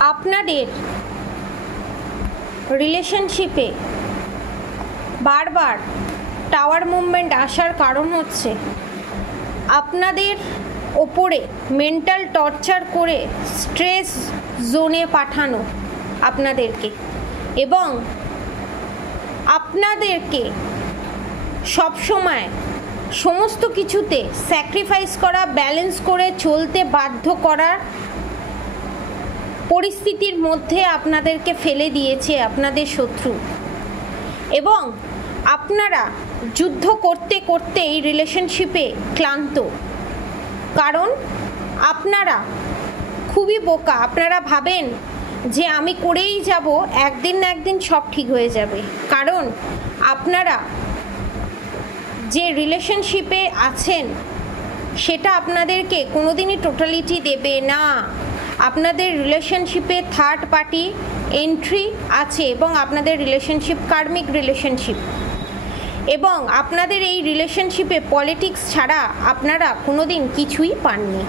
আপনাদের রিলেশনশিপে বারবার টাওয়ার মুভমেন্ট আসার কারণ হচ্ছে আপনাদের ওপরে মেন্টাল টর্চার করে স্ট্রেস জোনে পাঠানো আপনাদেরকে, এবং আপনাদেরকে সবসময় সমস্ত কিছুতে স্যাক্রিফাইস করা, ব্যালেন্স করে চলতে বাধ্য করার পরিস্থিতির মধ্যে আপনাদেরকে ফেলে দিয়েছে আপনাদের শত্রু। এবং আপনারা যুদ্ধ করতে করতে এই রিলেশনশিপে ক্লান্ত, কারণ আপনারা খুবই বোকা। আপনারা ভাবেন যে আমি করেই যাব, একদিন না একদিন সব ঠিক হয়ে যাবে, কারণ আপনারা যে রিলেশনশিপে আছেন সেটা আপনাদেরকে কোনোদিনই টোটালিটি দেবে না। আপনাদের রিলেশনশিপে থার্ড পার্টি এন্ট্রি আছে এবং আপনাদের রিলেশনশিপ কার্মিক রিলেশনশিপ, এবং আপনাদের এই রিলেশনশিপে পলিটিক্স ছাড়া আপনারা কোনোদিন কিছুই পাননি।